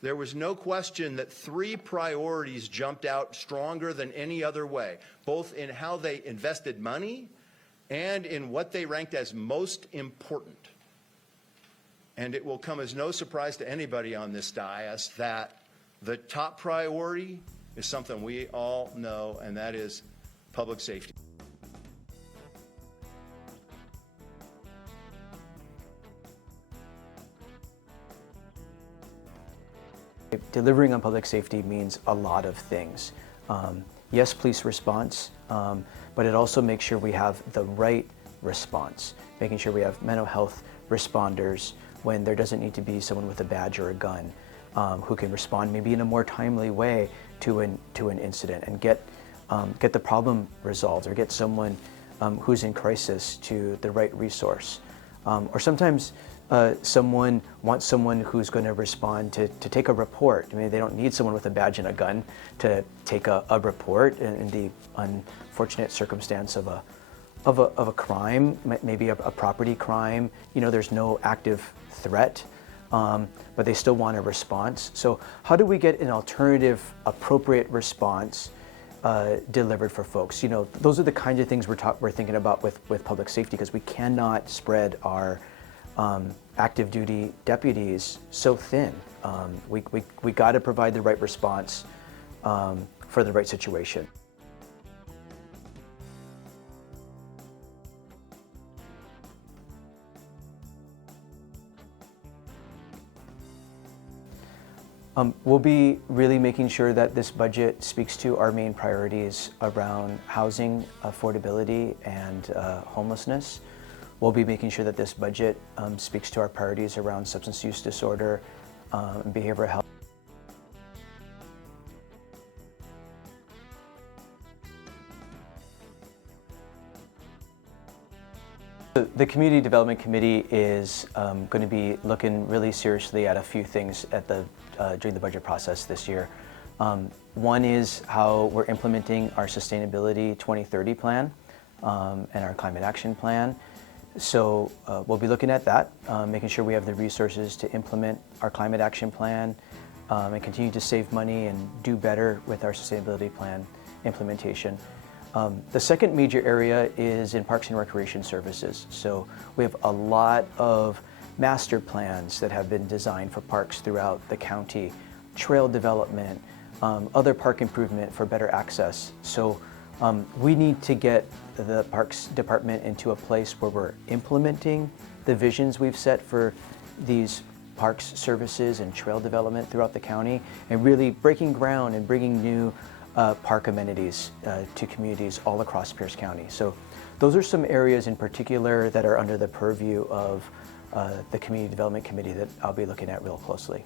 there was no question that three priorities jumped out stronger than any other way, both in how they invested money and in what they ranked as most important. And it will come as no surprise to anybody on this dais that the top priority is something we all know, and that is public safety. Delivering on public safety means a lot of things. Yes, police response, but it also makes sure we have the right response, making sure we have mental health responders when there doesn't need to be someone with a badge or a gun who can respond maybe in a more timely way to an incident and get the problem resolved, or get someone who's in crisis to the right resource. Or sometimes someone wants someone who's going to respond to take a report. I mean, they don't need someone with a badge and a gun to take a report in the unfortunate circumstance of a crime, maybe a property crime. You know, there's no active threat, but they still want a response. So how do we get an alternative, appropriate response delivered for folks? You know, those are the kinds of things we're thinking about with public safety, because we cannot spread our active duty deputies so thin. We got to provide the right response for the right situation. We'll be really making sure that this budget speaks to our main priorities around housing, affordability, and homelessness. We'll be making sure that this budget speaks to our priorities around substance use disorder and behavioral health. The Community Development Committee is going to be looking really seriously at a few things during the budget process this year. One is how we're implementing our Sustainability 2030 plan and our Climate Action Plan. So we'll be looking at that, making sure we have the resources to implement our Climate Action Plan and continue to save money and do better with our Sustainability Plan implementation. The second major area is in Parks and Recreation Services. So we have a lot of master plans that have been designed for parks throughout the county, trail development, other park improvement for better access. So we need to get the Parks Department into a place where we're implementing the visions we've set for these parks services and trail development throughout the county, and really breaking ground and bringing new park amenities to communities all across Pierce County. So those are some areas in particular that are under the purview of the Community Development Committee that I'll be looking at real closely.